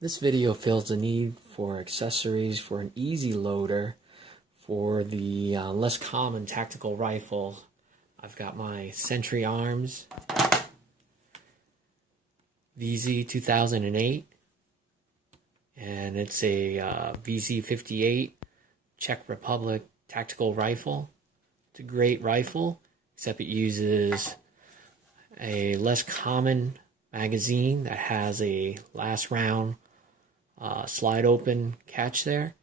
This video fills the need for accessories for an easy loader for the less common tactical rifle. I've got my Sentry Arms VZ-2008, and it's a VZ-58 Czech Republic tactical rifle. It's a great rifle, except it uses a less common magazine that has a last round slide open catch there.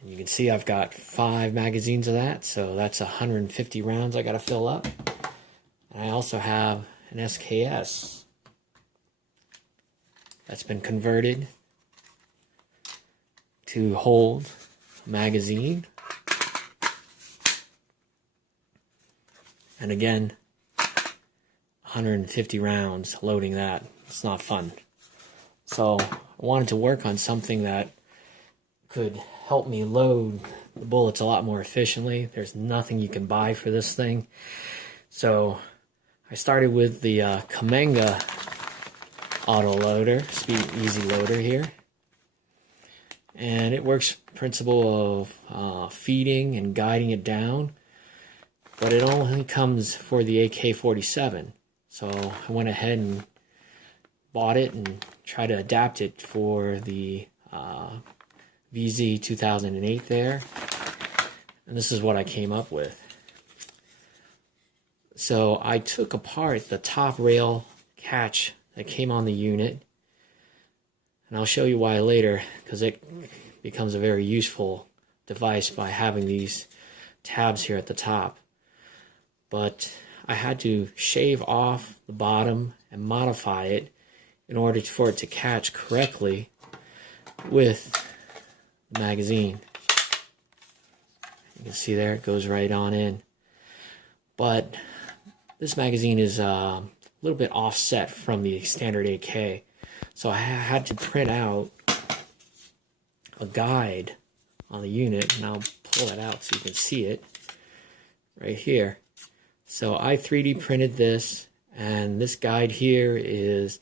And you can see I've got 5 magazines of that, so that's 150 rounds I got to fill up. And I also have an SKS that's been converted to hold a magazine. And again, 150 rounds loading that. It's not fun. So I wanted to work on something that could help me load the bullets a lot more efficiently. There's nothing you can buy for this thing. So I started with the Kamenga auto loader, speed easy loader here. And it works principle of feeding and guiding it down. But it only comes for the AK-47. So I went ahead and bought it and tried to adapt it for the VZ-2008 there. And this is what I came up with. So I took apart the top rail catch that came on the unit. And I'll show you why later, because it becomes a very useful device by having these tabs here at the top. But I had to shave off the bottom and modify it in order for it to catch correctly with the magazine. You can see there it goes right on in. But this magazine is a little bit offset from the standard AK. So I had to print out a guide on the unit, and I'll pull it out so you can see it right here. So I 3D printed this, and this guide here is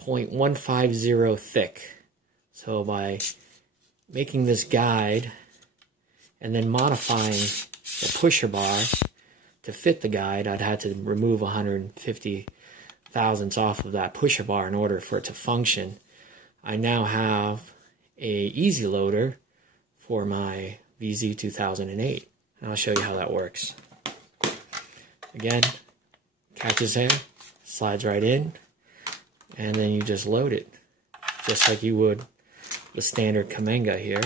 0.150 thick. So by making this guide and then modifying the pusher bar to fit the guide, I'd had to remove 150 thousandths off of that pusher bar in order for it to function. I now have a easy loader for my VZ-2008. And I'll show you how that works. Again, catches there, slides right in, and then you just load it, just like you would the standard Kamenga here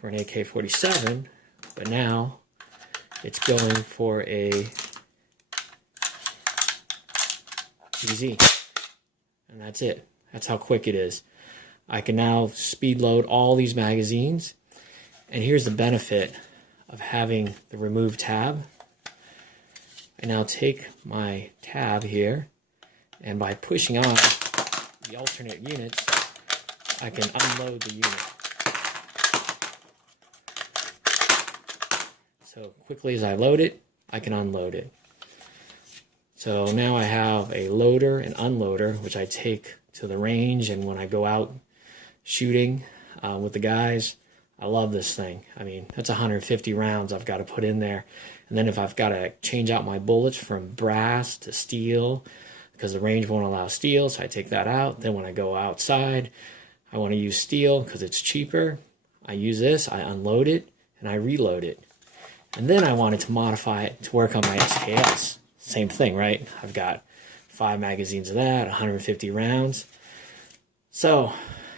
for an AK-47, but now it's going for a VZ, and that's it. That's how quick it is. I can now speed load all these magazines, and here's the benefit of having the remove tab. I now take my tab here, and by pushing on the alternate units, I can unload the unit. So quickly as I load it, I can unload it. So now I have a loader and unloader, which I take to the range, and when I go out shooting with the guys, I love this thing. I mean, that's 150 rounds I've got to put in there. And then if I've got to change out my bullets from brass to steel, because the range won't allow steel, so I take that out. Then when I go outside, I want to use steel because it's cheaper. I use this, I unload it, and I reload it. And then I wanted to modify it to work on my SKS. Same thing, right? I've got 5 magazines of that, 150 rounds. So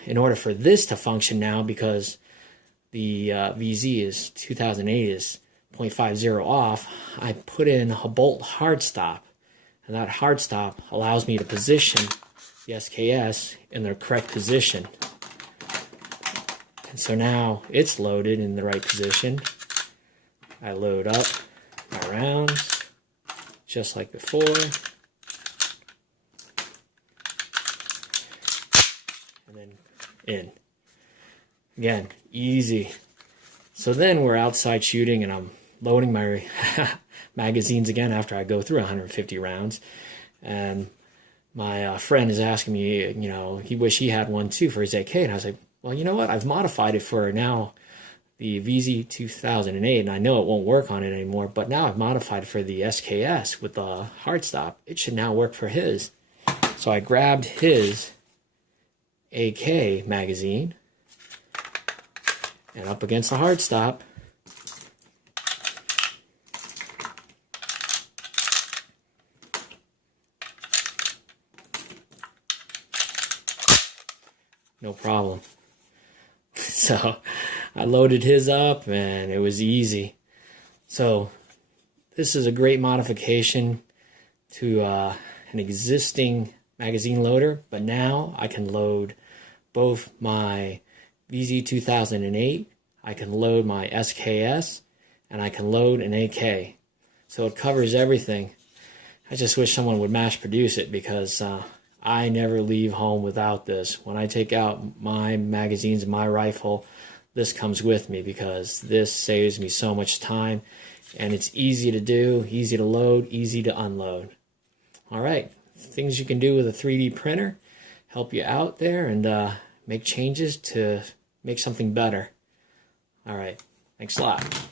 in order for this to function now, because the VZ is 2008 is 0.50 off, I put in a bolt hard stop, and that hard stop allows me to position the SKS in the correct position. And so now it's loaded in the right position. I load up my rounds just like before. And then in. Again, easy. So then we're outside shooting, and I'm loading my magazines again after I go through 150 rounds. And my friend is asking me, you know, he wish he had one too for his AK, and I was like, well, you know what? I've modified it for now the VZ-2008, and I know it won't work on it anymore, but now I've modified it for the SKS with the hard stop. It should now work for his. So I grabbed his AK magazine, and up against the hard stop, no problem. So I loaded his up and it was easy. So this is a great modification to an existing magazine loader, but now I can load both my VZ-2008, I can load my SKS, and I can load an AK. So it covers everything. I just wish someone would mass produce it, because I never leave home without this. When I take out my magazines and my rifle, this comes with me, because this saves me so much time, and it's easy to do, easy to load, easy to unload. All right, things you can do with a 3D printer, help you out there, and make changes to make something better. All right, thanks a lot.